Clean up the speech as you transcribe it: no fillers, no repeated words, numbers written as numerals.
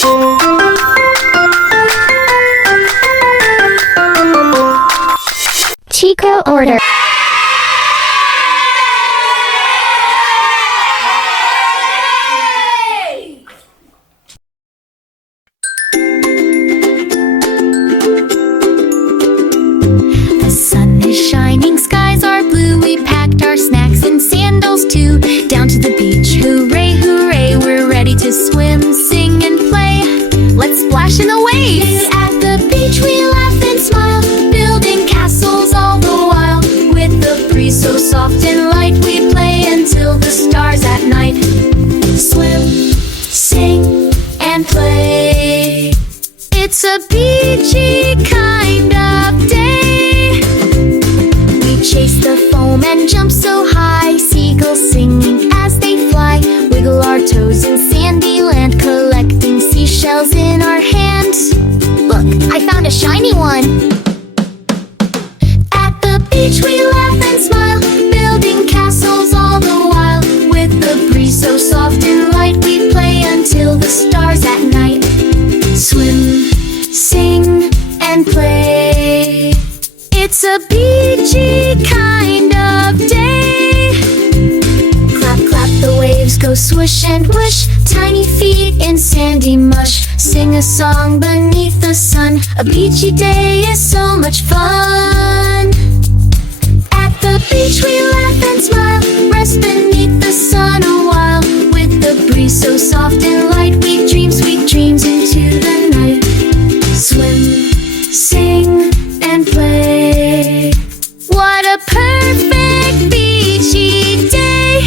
CHICO ODO. The sun is shining, skies are blue. We packed our snacks and sandals too. Down to the beach, hooray, hooray. We're ready to swim, sing and play. Let's splash in the waves. At the beach we laugh and smile, building castles all the while. With the breeze so soft and light, we play until the stars at night. Swim, sing and play. It's a beachy kind of day. We chase the foam and jump so high, seagulls singing as they fly. Wiggle our toes in sandy land, collecting seashells in our hands. Look, I found a shiny one. At the beach we laugh and smile, building castles all the while. With the breeze so soft and light, we play until the stars at night. Swim, sing and play. It's a beachy kind of day. Clap, clap, the waves go swish and whoosh. Tiny feet in sandy mush. Sing a song beneath the sun. A beachy day is so much fun. At the beach we laugh and smile, rest beneath the sun a while. With the breeze so soft and light, we dream sweet dreams into the night. Swim, sing and play. What a perfect beachy day.